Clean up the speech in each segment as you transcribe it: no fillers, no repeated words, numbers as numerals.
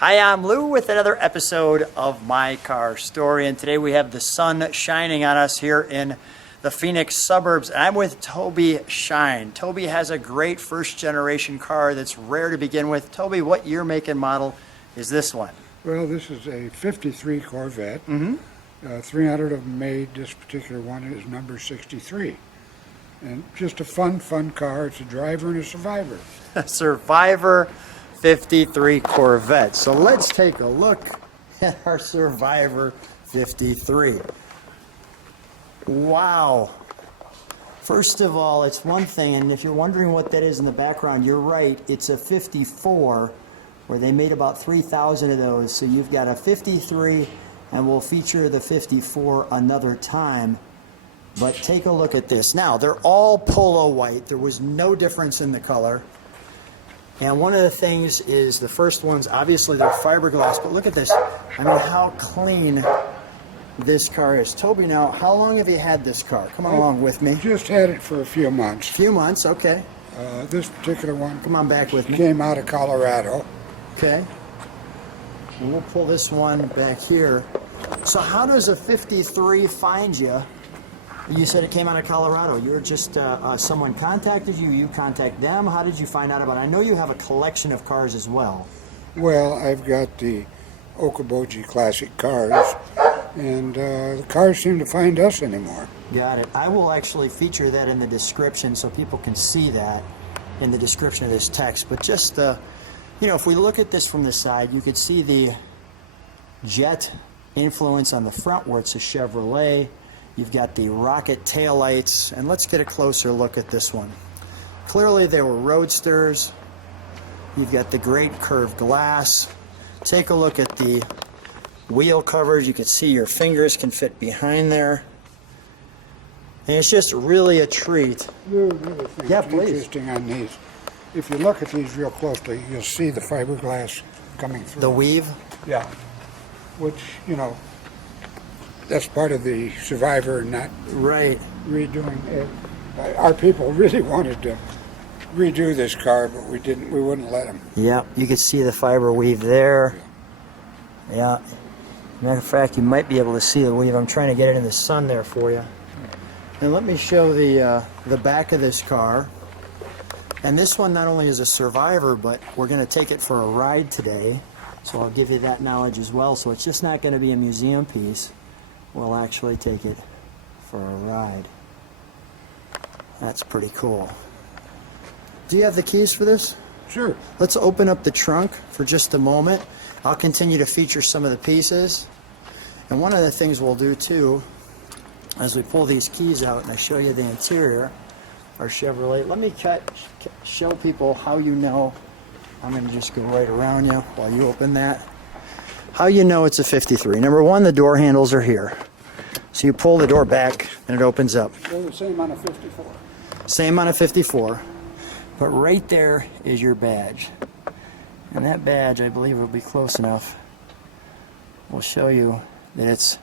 Hi, I'm Lou with another episode of My Car Story, and today we have the sun shining on us here in the Phoenix suburbs. And I'm with Toby Shine. Toby has a great first generation car that's rare to begin with. Toby, what year, make, and model is this one? Well, this is a 53 Corvette. 300 of them made. This particular one is number 63. And just a fun car. It's a driver and a survivor. A Survivor 53 Corvette. So let's take a look at our Survivor 53. Wow. First of all, it's one thing, and if you're wondering what that is in the background, you're right. It's a 54, where they made about 3,000 of those. So you've got a 53, and we'll feature the 54 another time. But take a look at this. Now, they're all Polo White. There was no difference in the color. And one of the things is the first ones, obviously they're fiberglass, but look at this. I mean, how clean this car is. Toby, now, how long have you had this car? Come along with me. Just had it for a few months. Few months, okay. This particular one Come on back with me. came out of Colorado. Okay. And we'll pull this one back here. So how does a 53 find you? You said it came out of Colorado. You're just, someone contacted you, you contact them. How did you find out about it? I know you have a collection of cars as well. Well, I've got the Okoboji classic cars, and the cars seem to find us anymore. Got it. I will actually feature that in the description so people can see that in the description of this text. But just, you know, if we look at this from the side, you could see the jet influence on the front where it's a Chevrolet. You've got the rocket taillights, and let's get a closer look at this one. Clearly they were roadsters. You've got the great curved glass. Take a look at the wheel covers. You can see your fingers can fit behind there. And it's just really a treat. Another thing Yeah, that's please. interesting on these, if you look at these real closely, you'll see the fiberglass coming through. The weave. Yeah. Which, you know, that's part of the survivor, not Right. redoing it. Our people really wanted to redo this car, but we didn't. We wouldn't let them. Yep, you can see the fiber weave there. Yeah. Matter of fact, you might be able to see the weave. I'm trying to get it in the sun there for you. And let me show the back of this car. And this one not only is a survivor, but we're going to take it for a ride today. So I'll give you that knowledge as well. So it's just not going to be a museum piece. We'll actually take it for a ride. That's pretty cool. Do you have the keys for this? Sure. Let's open up the trunk for just a moment. I'll continue to feature some of the pieces. And one of the things we'll do too, as we pull these keys out and I show you the interior, our Chevrolet, let me show people how you know. I'm going to just go right around you while you open that. How you know it's a 53. Number one, the door handles are here. So you pull the door back and it opens up. They're the same on a 54. Same on a 54. But right there is your badge. And that badge, I believe, will be close enough. We'll show you that it's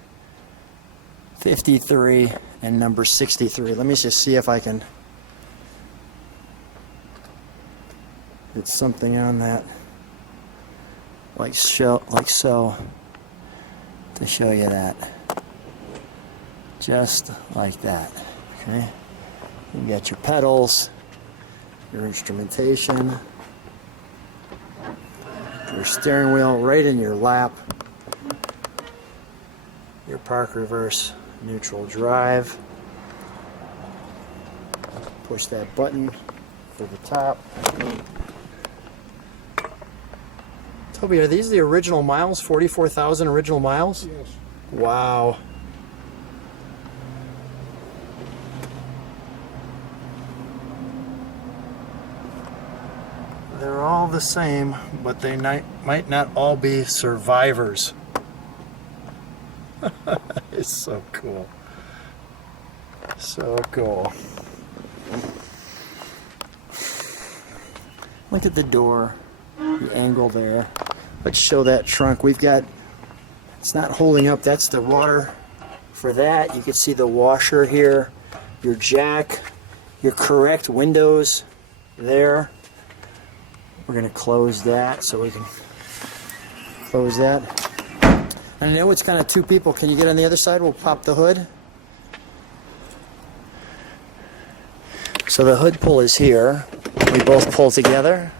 53 and number 63. Let me just see if I can get something on that. Like so, to show you that. Just like that. Okay? You got your pedals, your instrumentation, your steering wheel right in your lap, your park reverse neutral drive. Push that button for the top. Toby, are these the original miles? 44,000 original miles? Yes. Wow. They're all the same, but they might not all be survivors. It's so cool. So cool. Look at the door, the angle there. Let's show that trunk. We've got, it's not holding up, that's the water for that. You can see the washer here, your jack, your correct windows there. We're going to close that so we can Close that. And I know it's kind of two people. Can you get on the other side? We'll pop the hood. So the hood pull is here. We both pull together.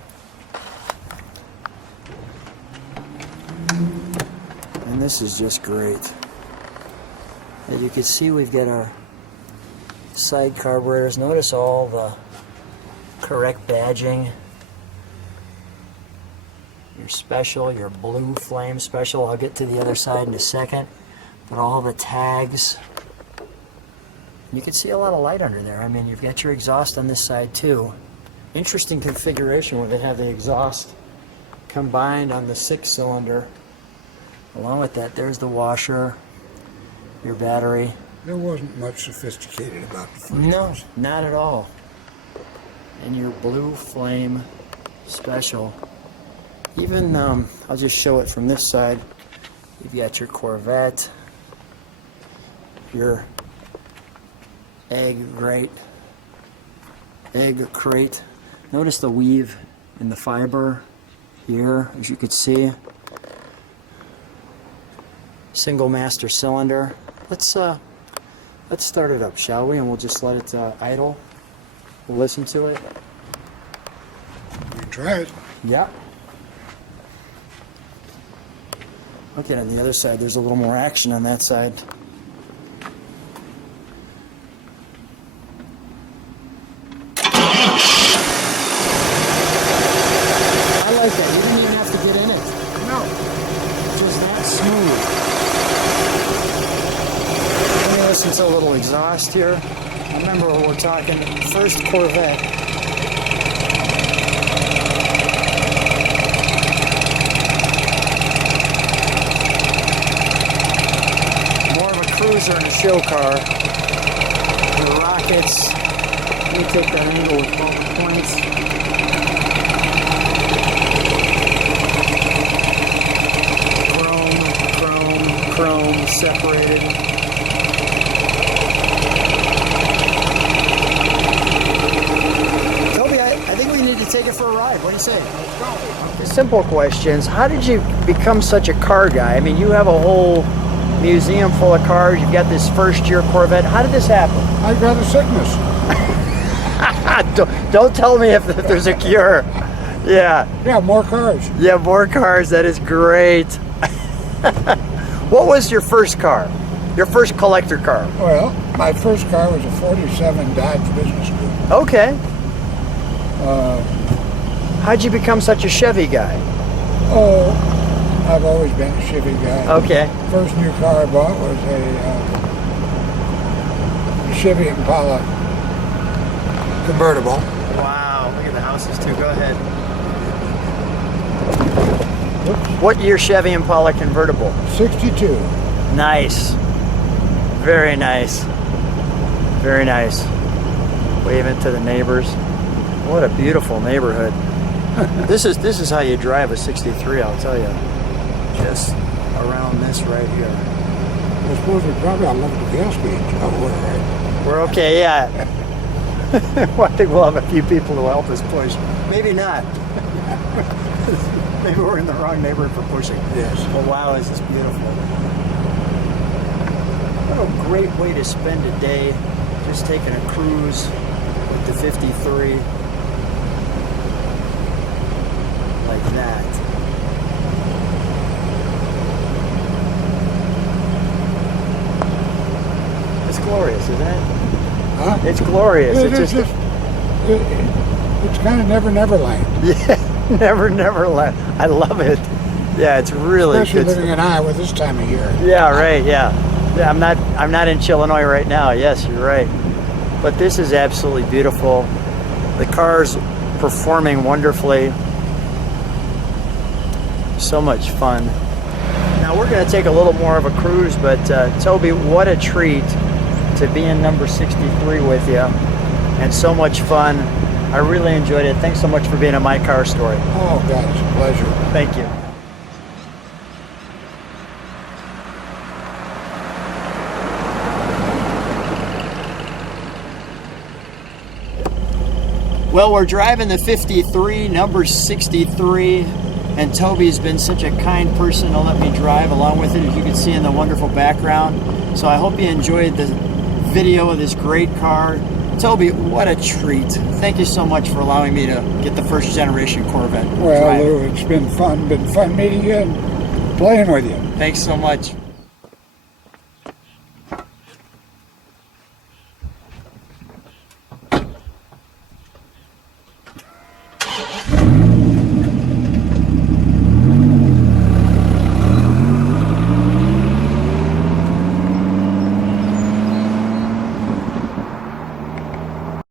And this is just great. As you can see, we've got our side carburetors. Notice all the correct badging. Your special, your blue flame special. I'll get to the other side in a second. But all the tags. You can see a lot of light under there. I mean, you've got your exhaust on this side too. Interesting configuration where they have the exhaust combined on the 6-cylinder. Along with that, there's the washer, your battery. There wasn't much sophisticated about the first No, ones. not at all. And your blue flame special. Even, I'll just show it from this side. You've got your Corvette, your egg crate. Notice the weave in the fiber here, as you could see. Single master cylinder. Let's start it up, shall we? And we'll just let it idle. We'll listen to it. We can try it. Yeah. Okay, on the other side, there's a little more action on that side. I like that. You didn't even have to get in it. No. It's just that smooth. Let me listen to a little exhaust here. I remember we're talking first Corvette. Cruiser and a show car. The rockets. Let me take that angle with all the points. Chrome, separated. Toby, I think we need to take it for a ride. What do you say? Let's go. Simple questions. How did you become such a car guy? I mean, you have a whole museum full of cars. You've got this first-year Corvette. How did this happen? I got a sickness. don't tell me if there's a cure. Yeah. Yeah, more cars. Yeah, more cars. That is great. What was your first car? Your first collector car? Well, my first car was a 47 Dodge Business Coupe. Okay. How'd you become such a Chevy guy? Oh, I've always been a Chevy guy. Okay. First new car I bought was a Chevy Impala convertible. Wow, look at the houses too. Go ahead. What year Chevy Impala convertible? 62. Nice. Very nice. Very nice. Waving to the neighbors. What a beautiful neighborhood. This is how you drive a 63, I'll tell you. Just around this right here. I suppose we probably ought to look at the gas gauge. Oh, we're all right. We're okay, yeah. Well, I think we'll have a few people who help us push. Maybe not. Maybe we're in the wrong neighborhood for pushing. Yes. But wow, is this beautiful. What a great way to spend a day, just taking a cruise with the 53 like that. It's glorious, isn't it? Huh? It's glorious. It's kind of Never Land. Yeah, never land. I love it. Yeah, it's really Especially good. living in Iowa this time of year. Yeah, right. Yeah, I'm not in Illinois right now. Yes, you're right. But this is absolutely beautiful. The car's performing wonderfully. So much fun. Now we're going to take a little more of a cruise, but Toby, what a treat to be in number 63 with you, and so much fun. I really enjoyed it. Thanks so much for being on My Car Story. Oh, God, it's a pleasure. Thank you. Well, we're driving the 53, number 63. And Toby's been such a kind person to let me drive along with it, as you can see in the wonderful background. So I hope you enjoyed the video of this great car. Toby, what a treat. Thank you so much for allowing me to get the first generation Corvette. Well, drive. Lou, it's been fun meeting you and playing with you. Thanks so much.